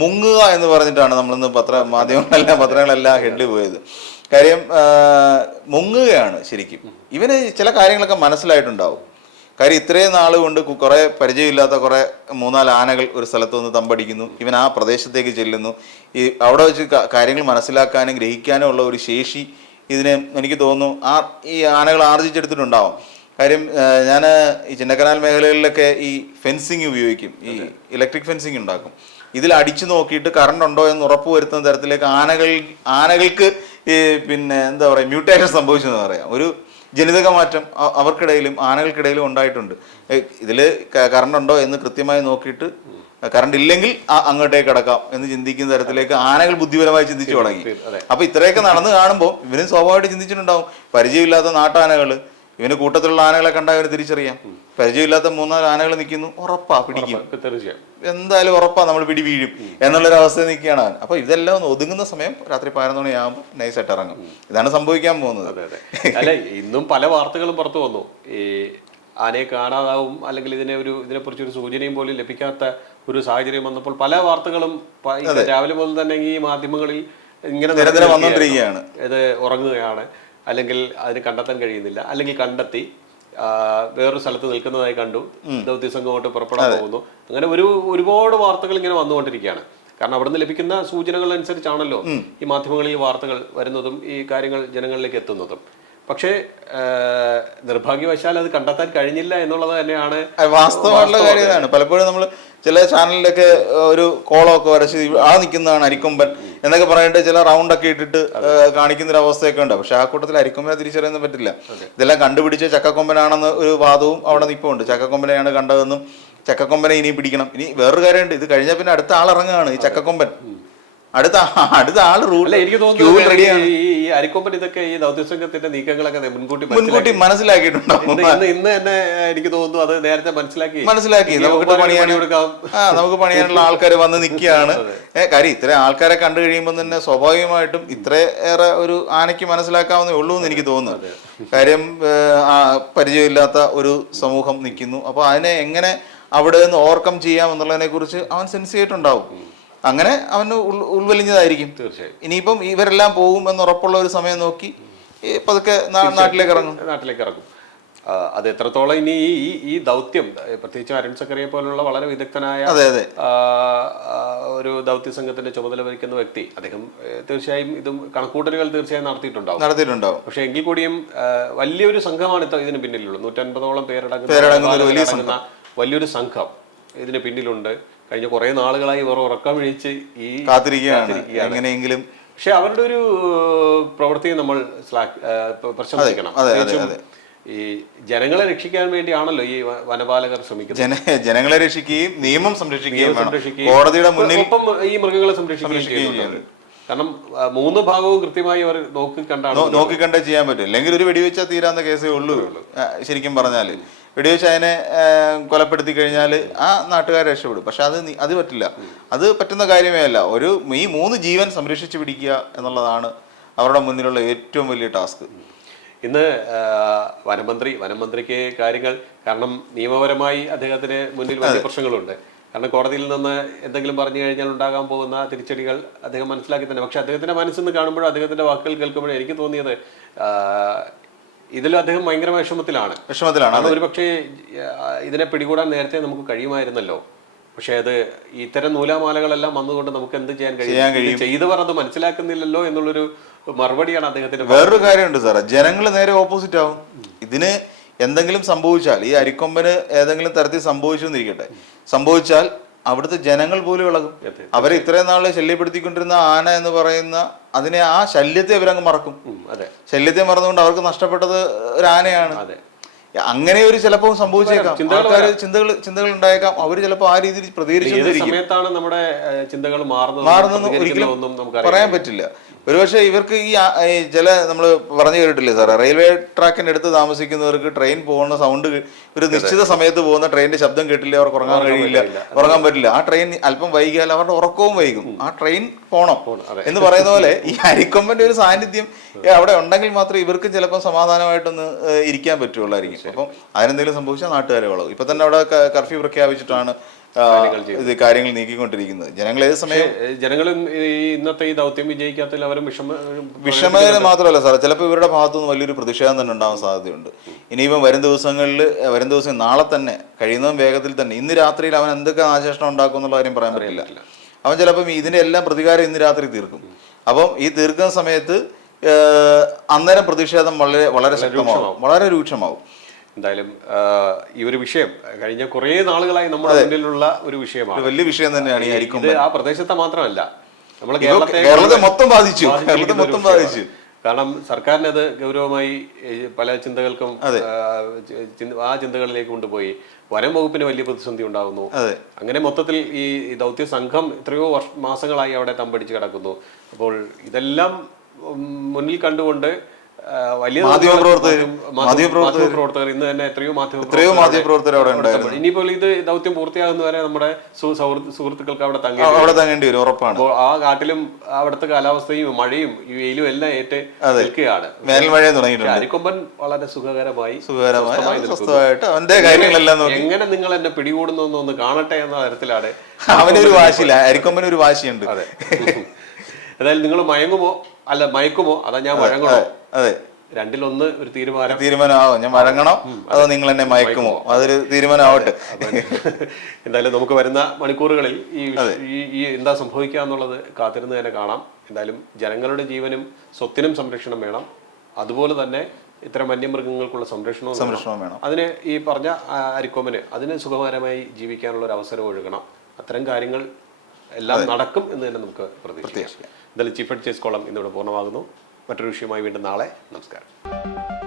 മുങ്ങുക എന്ന് പറഞ്ഞിട്ടാണ് നമ്മളിന്ന് പത്ര മാധ്യമങ്ങളെല്ലാം പത്രങ്ങളെല്ലാം ഹെഡിൽ പോയത്. കാര്യം മുങ്ങുകയാണ് ശരിക്കും. ഇവന് ചില കാര്യങ്ങളൊക്കെ മനസ്സിലായിട്ടുണ്ടാവും. കാര്യം ഇത്രയും നാൾ കൊണ്ട് കുറെ പരിചയമില്ലാത്ത കുറെ മൂന്നാൽ ആനകൾ ഒരു സ്ഥലത്ത് നിന്ന് തമ്പടിക്കുന്നു. ഇവൻ ആ പ്രദേശത്തേക്ക് ചെല്ലുന്നു. ഈ അവിടെ വെച്ച് കാര്യങ്ങൾ മനസ്സിലാക്കാനും ഗ്രഹിക്കാനും ഉള്ള ഒരു ശേഷി ഇതിന് എനിക്ക് തോന്നുന്നു ആ ഈ ആനകൾ ആർജിച്ചെടുത്തിട്ടുണ്ടാവും. കാര്യം ഞാൻ ഈ ചിന്നക്കനാൽ മേഖലകളിലൊക്കെ ഈ ഫെൻസിങ് ഉപയോഗിക്കും. ഈ ഇലക്ട്രിക് ഫെൻസിങ് ഉണ്ടാക്കും. ഇതിൽ അടിച്ചു നോക്കിയിട്ട് കറണ്ട് ഉണ്ടോ എന്ന് ഉറപ്പ് വരുത്തുന്ന തരത്തിലേക്ക് ആനകൾ ആനകൾക്ക് ഈ പിന്നെ എന്താ പറയുക മ്യൂട്ടേഷൻ സംഭവിച്ചു എന്ന് പറയാം. ഒരു ജനിതക മാറ്റം അവർക്കിടയിലും ആനകൾക്കിടയിലും ഉണ്ടായിട്ടുണ്ട്. ഇതിൽ കറണ്ട് ഉണ്ടോ എന്ന് കൃത്യമായി നോക്കിയിട്ട് കറണ്ട് ഇല്ലെങ്കിൽ അങ്ങോട്ടേക്ക് കിടക്കാം എന്ന് ചിന്തിക്കുന്ന തരത്തിലേക്ക് ആനകൾ ബുദ്ധിപരമായി ചിന്തിച്ചു തുടങ്ങി. അപ്പൊ ഇത്രയൊക്കെ നടന്നു കാണുമ്പോൾ ഇവരും സ്വാഭാവികമായിട്ട് ചിന്തിച്ചിട്ടുണ്ടാവും. പരിചയമില്ലാത്ത നാട്ടാനകൾ ഇവന് കൂട്ടത്തിലുള്ള ആനകളെ കണ്ടാൽ ഇവന് തിരിച്ചറിയാം. പരിചയമില്ലാത്ത മൂന്നാൽ ആനകൾ നിൽക്കുന്നു ഉറപ്പാ പിടിക്കും. എന്തായാലും ഉറപ്പാ നമ്മൾ പിടി വീഴും. എന്നുള്ളൊരു അവസ്ഥ നിൽക്കുകയാണ് അവൻ. അപ്പൊ ഇതെല്ലാം ഒന്ന് ഒതുങ്ങുന്ന സമയം രാത്രി പതിനൊന്ന് മണിയാകുമ്പോൾ നൈസായിട്ട് ഇറങ്ങും. ഇതാണ് സംഭവിക്കാൻ പോകുന്നത്. അല്ല ഇന്നും പല വാർത്തകളും പുറത്തു വന്നു. ഈ ആനയെ കാണാതാവും അല്ലെങ്കിൽ ഇതിനെ ഒരു ഇതിനെക്കുറിച്ച് ഒരു സൂചനയും പോലും ലഭിക്കാത്ത ഒരു സാഹചര്യം വന്നപ്പോൾ പല വാർത്തകളും രാവിലെ മുതൽ തന്നെ ഈ മാധ്യമങ്ങളിൽ ഇങ്ങനെ നിരന്തരം വന്നുകൊണ്ടിരിക്കുകയാണ്. ഇത് ഉറങ്ങുകയാണ്. അല്ലെങ്കിൽ അതിന് കണ്ടെത്താൻ കഴിയുന്നില്ല. അല്ലെങ്കിൽ കണ്ടെത്തി വേറൊരു സ്ഥലത്ത് നിൽക്കുന്നതായി കണ്ടു. ദൗത്യസംഘം അങ്ങോട്ട് പുറപ്പെടാൻ പോകുന്നു. അങ്ങനെ ഒരു ഒരുപാട് വാർത്തകൾ ഇങ്ങനെ വന്നുകൊണ്ടിരിക്കുകയാണ്. കാരണം അവിടുന്ന് ലഭിക്കുന്ന സൂചനകൾ അനുസരിച്ചാണല്ലോ ഈ മാധ്യമങ്ങളിൽ വാർത്തകൾ വരുന്നതും ഈ കാര്യങ്ങൾ ജനങ്ങളിലേക്ക് എത്തുന്നതും. പക്ഷേ നിർഭാഗ്യവശാൽ അത് കണ്ടെത്താൻ കഴിഞ്ഞില്ല എന്നുള്ളത് തന്നെയാണ് വാസ്തവമായിട്ടുള്ള കാര്യം ഇതാണ്. പലപ്പോഴും നമ്മൾ ചില ചാനലിലൊക്കെ ഒരു കോളമൊക്കെ വരച്ച് ആ നിൽക്കുന്നതാണ് അരിക്കൊമ്പൻ എന്നൊക്കെ പറഞ്ഞിട്ട് ചില റൗണ്ട് ഒക്കെ ഇട്ടിട്ട് കാണിക്കുന്ന ഒരു അവസ്ഥയൊക്കെ ഉണ്ട്. പക്ഷെ ആ കൂട്ടത്തിൽ അരിക്കൊമ്പനെ തിരിച്ചറിയാൻ പറ്റില്ല. ഇതെല്ലാം കണ്ടുപിടിച്ച് ചക്കക്കൊമ്പനാണെന്ന് ഒരു വാദവും അവിടെ നിൽപ്പുണ്ട് ചക്കക്കൊമ്പനെയാണ് കണ്ടതെന്നും ചക്കക്കൊമ്പനെ ഇനി പിടിക്കണം. ഇനി വേറൊരു കാര്യമുണ്ട്. ഇത് കഴിഞ്ഞാൽ പിന്നെ അടുത്ത ആൾ ഇറങ്ങുകയാണ് ഈ ചക്കക്കൊമ്പൻ. അടുത്ത അടുത്ത ആൾ റൂൾ എനിക്ക് തോന്നുന്നു ഈ അരിക്കൊമ്പൻ ഇതൊക്കെ ഈ ദൗത്യസംഘത്തിന്റെ നീക്കങ്ങളൊക്കെ മുൻകൂട്ടി മുൻകൂട്ടി മനസ്സിലാക്കി. മനസ്സിലാക്കിയിട്ടുണ്ടാവും ഇന്ന് തന്നെ എനിക്ക് തോന്നുന്നു അത് നേരത്തെ മനസ്സിലാക്കി. മനസ്സിലാക്കി. നമുക്ക് പണിയാണി പണിയാൻ ആ നമുക്ക് പണിയാനുള്ള ആൾക്കാർ വന്ന് നിൽക്കുകയാണ്. കാര്യം ഇത്ര ആൾക്കാരെ കണ്ടു കഴിയുമ്പോൾ തന്നെ സ്വാഭാവികമായിട്ടും ഇത്രയേറെ ഒരു ആനയ്ക്ക് മനസ്സിലാക്കാവുന്നേ ഉള്ളൂ എന്ന് എനിക്ക് തോന്നുന്നു. കാര്യം പരിചയമില്ലാത്ത ഒരു സമൂഹം നിൽക്കുന്നു. അപ്പൊ അതിനെ എങ്ങനെ അവിടെ നിന്ന് ഓവർകം ചെയ്യാം എന്നുള്ളതിനെ കുറിച്ച് അവൻ സെൻസ് ചെയ്തിട്ടുണ്ടാവും അങ്ങനെ അവന് ഉൾ- ഉൾവലിഞ്ഞതായിരിക്കും. തീർച്ചയായും. ഇനിയിപ്പം ഇവരെല്ലാം പോകും എന്ന് ഉറപ്പുള്ള ഒരു സമയം നോക്കി പതുക്കെ നാട്ടിലേക്ക് ഇറങ്ങും. നാട്ടിലേക്ക് ഇറങ്ങും. അത് എത്രത്തോളം ഇനി ഈ ഈ ദൗത്യം പ്രത്യേകിച്ച് അരുൺ സക്കറിയെ പോലുള്ള വളരെ വിദഗ്ധനായ ഒരു ദൗത്യ സംഘത്തിന്റെ ചുമതല വഹിക്കുന്ന വ്യക്തി അദ്ദേഹം തീർച്ചയായും ഇതും കണക്കൂട്ടലുകൾ തീർച്ചയായും നടത്തിയിട്ടുണ്ടാവും. നടത്തിയിട്ടുണ്ടാവും. പക്ഷെ എങ്കിൽ കൂടിയും വലിയൊരു സംഘമാണ് ഇത്ര ഇതിന് പിന്നിലുള്ളത്. നൂറ്റൻപതോളം പേരടങ്ങുന്ന വലിയൊരു സംഘം ഇതിന് പിന്നിലുണ്ട്. കഴിഞ്ഞ കുറെ നാളുകളായി ഇവർ ഉറക്കം വീഴ്ച ഈ കാത്തിരിക്കുകയാണ്. എങ്ങനെയെങ്കിലും പക്ഷെ അവരുടെ ഒരു പ്രവൃത്തിയെ നമ്മൾ പ്രശംസിക്കണം. ഈ ജനങ്ങളെ രക്ഷിക്കാൻ വേണ്ടിയാണല്ലോ ഈ വനപാലകർ ശ്രമിക്കുന്നത്. ജനങ്ങളെ രക്ഷിക്കുകയും നിയമം സംരക്ഷിക്കുകയും കോടതിയുടെ മുന്നിൽ ഒപ്പം ഈ മൃഗങ്ങളെ സംരക്ഷിക്കുകയും ചെയ്യുന്നുണ്ട്. കാരണം മൂന്ന് ഭാഗവും കൃത്യമായി അവർ നോക്കി കണ്ടാണ് നോക്കി കണ്ടേ ചെയ്യാൻ പറ്റും. അല്ലെങ്കിൽ ഒരു വെടിവെച്ചാൽ തീരാവുന്ന കേസേ ഉള്ളൂ. ശരിക്കും പറഞ്ഞാൽ വെടിവെച്ച് അതിനെ കൊലപ്പെടുത്തി കഴിഞ്ഞാൽ ആ നാട്ടുകാർ രക്ഷപ്പെടും. പക്ഷെ അത് അത് പറ്റില്ല. അത് പറ്റുന്ന കാര്യമേ അല്ല. ഒരു ഈ മൂന്ന് ജീവൻ സംരക്ഷിച്ചു പിടിക്കുക എന്നുള്ളതാണ് അവരുടെ മുന്നിലുള്ള ഏറ്റവും വലിയ ടാസ്ക്. ഇന്ന് വനമന്ത്രി വനമന്ത്രിക്ക് കാര്യങ്ങൾ കാരണം നിയമപരമായി അദ്ദേഹത്തിന് മുന്നിൽ വലിയ പ്രശ്നങ്ങളുണ്ട്. കാരണം കോടതിയിൽ നിന്ന് എന്തെങ്കിലും പറഞ്ഞു കഴിഞ്ഞാൽ ഉണ്ടാകാൻ പോകുന്ന തിരിച്ചടികൾ അദ്ദേഹം മനസ്സിലാക്കി തന്നെ. പക്ഷെ അദ്ദേഹത്തിന്റെ മനസ്സിൽ നിന്ന് കാണുമ്പോഴും അദ്ദേഹത്തിന്റെ വാക്കുകൾ കേൾക്കുമ്പോഴും എനിക്ക് തോന്നിയത് ഇതിൽ അദ്ദേഹം ഭയങ്കര വിഷമത്തിലാണ്. വിഷമത്തിലാണ്. അത് ഒരുപക്ഷെ ഇതിനെ പിടികൂടാൻ നേരത്തെ നമുക്ക് കഴിയുമായിരുന്നല്ലോ. പക്ഷെ അത് ഇത്തരം നൂലാമാലകളെല്ലാം വന്നുകൊണ്ട് നമുക്ക് എന്ത് ചെയ്യാൻ കഴിയും? ചെയ്തവർ അത് മനസ്സിലാക്കുന്നില്ലല്ലോ എന്നുള്ളൊരു മറുപടിയാണ് അദ്ദേഹത്തിന് വേറൊരു കാര്യമുണ്ട് സാറേ. ജനങ്ങൾ നേരെ ഓപ്പോസിറ്റ് ആവും. ഇതിന് എന്തെങ്കിലും സംഭവിച്ചാൽ ഈ അരിക്കൊമ്പന് ഏതെങ്കിലും തരത്തിൽ സംഭവിച്ചു എന്നിരിക്കട്ടെ സംഭവിച്ചാൽ അവിടുത്തെ ജനങ്ങൾ പോലും ഇളകും. അവരെ ഇത്രയും നാളെ ശല്യപ്പെടുത്തിക്കൊണ്ടിരുന്ന ആന എന്ന് പറയുന്ന അതിനെ ആ ശല്യത്തെ അവരങ്ങ് മറക്കും. അതെ. ശല്യത്തെ മറന്നുകൊണ്ട് അവർക്ക് നഷ്ടപ്പെട്ടത് ഒരു ആനയാണ് അതെ. അങ്ങനെ ഒരു ചിലപ്പോൾ സംഭവിച്ചേക്കാം. ആൾക്കാർ ചിന്തകൾ ചിന്തകൾ ഉണ്ടായേക്കാം അവർ ചിലപ്പോൾ ആ രീതിയിൽ പ്രതികരിച്ചു സമയത്താണ് നമ്മുടെ ചിന്തകൾ മാറുന്നത്? മാറുന്നൊന്നും ഒരിക്കലും പറയാൻ പറ്റില്ല. ഒരുപക്ഷെ ഇവർക്ക് ഈ ചില നമ്മൾ പറഞ്ഞു കേട്ടിട്ടില്ലേ സാറേ? റെയിൽവേ ട്രാക്കിന്റെ അടുത്ത് താമസിക്കുന്നവർക്ക് ട്രെയിൻ പോകുന്ന സൗണ്ട് ഒരു നിശ്ചിത സമയത്ത് പോകുന്ന ട്രെയിനിന്റെ ശബ്ദം കേട്ടില്ല? അവർക്ക് ഉറങ്ങാൻ കഴിയില്ല. ഉറങ്ങാൻ പറ്റില്ല. ആ ട്രെയിൻ അല്പം വൈകിയാൽ അവരുടെ ഉറക്കവും വൈകും. ആ ട്രെയിൻ പോണം എന്ന് പറയുന്ന പോലെ ഈ അരിക്കൊമ്പന്റെ ഒരു സാന്നിധ്യം അവിടെ ഉണ്ടെങ്കിൽ മാത്രം ഇവർക്കും ചിലപ്പോൾ സമാധാനമായിട്ടൊന്ന് ഇരിക്കാൻ പറ്റുള്ളായിരിക്കും. അപ്പം അതിനെന്തെങ്കിലും സംഭവിച്ചാൽ നാട്ടുകാരെ വളവും. ഇപ്പൊ തന്നെ അവിടെ കർഫ്യൂ പ്രഖ്യാപിച്ചിട്ടാണ്. ഇത് കാര്യങ്ങൾ നീക്കിക്കൊണ്ടിരിക്കുന്നത്. ജനങ്ങൾ ഏത് സമയം ജനങ്ങളും ഇന്നത്തെ ഈ ദൗത്യം വിജയിക്കാത്തതിൽ അവരും വിഷമ വിഷമകരം മാത്രമല്ല സാർ ചിലപ്പോൾ ഇവരുടെ ഭാഗത്തുനിന്ന് വലിയൊരു പ്രതിഷേധം തന്നെ ഉണ്ടാവാൻ സാധ്യതയുണ്ട്. ഇനിയിപ്പം വരും ദിവസങ്ങളിൽ വരും ദിവസം നാളെ തന്നെ കഴിയുന്നതും വേഗത്തിൽ തന്നെ ഇന്ന് രാത്രിയിൽ അവൻ എന്തൊക്കെ നാശനഷ്ടം ഉണ്ടാക്കും എന്നുള്ള കാര്യം പറയാൻ പറ്റില്ല. അവൻ ചിലപ്പം ഇതിന്റെ എല്ലാം പ്രതികാരം ഇന്ന് രാത്രി തീർക്കും. അപ്പം ഈ തീർക്കുന്ന സമയത്ത് അന്നേരം പ്രതിഷേധം വളരെ വളരെ ശക്തമാവും. വളരെ രൂക്ഷമാവും. എന്തായാലും ഈ ഒരു വിഷയം കഴിഞ്ഞ കുറേ നാളുകളായി നമ്മുടെ മുന്നിലുള്ള ഒരു വിഷയമാണ്. വലിയ വിഷയം തന്നെയാണ് ഈ ആ പ്രദേശത്തെ മാത്രമല്ല നമ്മളെ കേരളത്തെ മൊത്തം ബാധിച്ചു. കേരളത്തെ മൊത്തം ബാധിച്ചു. കാരണം സർക്കാരിന് അത് ഗൗരവമായി പല ചിന്തകൾക്കും ആ, ചിന്തകളിലേക്ക് കൊണ്ടുപോയി. വനം വകുപ്പിന് വലിയ പ്രതിസന്ധി ഉണ്ടാകുന്നു. അങ്ങനെ മൊത്തത്തിൽ ഈ ദൗത്യ സംഘം എത്രയോ വർഷ മാസങ്ങളായി അവിടെ തമ്പടിച്ച് കിടക്കുന്നു. അപ്പോൾ ഇതെല്ലാം മുന്നിൽ കണ്ടുകൊണ്ട് വലിയ മാധ്യമപ്രവർത്തകർ- ഇന്ന് തന്നെ എത്രയോ മാധ്യമ എത്രയോ മാധ്യമപ്രവർത്തകർ അവിടെ ഉണ്ടായിരുന്നു. ഇനിയിപ്പോൾ ഇത് ദൗത്യം പൂർത്തിയാകുന്നവരെ നമ്മുടെ സു- സൗഹൃദ സുഹൃത്തുക്കൾക്ക് അവിടെ തങ്ങി അവിടെ തങ്ങേണ്ടി വരും ഉറപ്പാണ്. ആ കാട്ടിലും അവിടുത്തെ കാലാവസ്ഥയും മഴയും വെയിലും എല്ലാം ഏറ്റ് നിൽക്കുകയാണ്. വേനൽ മഴയും തുടങ്ങിയിട്ടുണ്ട്. അരിക്കൊമ്പൻ വളരെ സുഖകരമായി സുഖകരമായി. സ്വസ്ഥമായി നിൽക്കുന്നു. സ്വസ്ഥമായിട്ട് അവന്റെ കാര്യങ്ങളെല്ലാം നോക്കി. എങ്ങനെ നിങ്ങൾ എന്നെ പിടികൂടുന്നു ഒന്ന് കാണട്ടെ എന്ന തരത്തിലാണ് അവനൊരു വാശിയില്ല. അരിക്കൊമ്പൻ ഒരു വാശിയുണ്ട്. അതെ. എന്തായാലും നിങ്ങൾ മയങ്ങുമോ? അല്ല മയക്കുമോ? അതാ ഞാൻ വഴങ്ങണോ? അതെ രണ്ടിലൊന്ന് ഒരു തീരുമാനം. തീരുമാനമാവും. ഞാൻ വഴങ്ങണോ. അതോ നിങ്ങൾ എന്നെ മയക്കുമോ? അതൊരു തീരുമാനമാവട്ടെ. എന്തായാലും നമുക്ക് വരുന്ന മണിക്കൂറുകളിൽ ഈ ഈ എന്താ സംഭവിക്കുക എന്നുള്ളത് കാത്തിരുന്ന് തന്നെ കാണാം. എന്തായാലും ജനങ്ങളുടെ ജീവനും സ്വത്തിനും സംരക്ഷണം വേണം. അതുപോലെ തന്നെ ഇത്തരം വന്യമൃഗങ്ങൾക്കുള്ള സംരക്ഷണവും സംരക്ഷണവും സംരക്ഷണം വേണം. അതിന് ഈ പറഞ്ഞ അരിക്കോമന് അതിന് സുഖകരമായി ജീവിക്കാനുള്ള ഒരു അവസരം ഒഴുകണം. അത്തരം കാര്യങ്ങൾ എല്ലാം നടക്കും എന്ന് തന്നെ നമുക്ക് പ്രതീക്ഷിക്കാം. എന്തായാലും ചീഫ് എഡ് കോളം ഇന്നിവിടെ പൂർണമാകുന്നു. മറ്റൊരു വിഷയമായി വീണ്ടും നാളെ. നമസ്കാരം.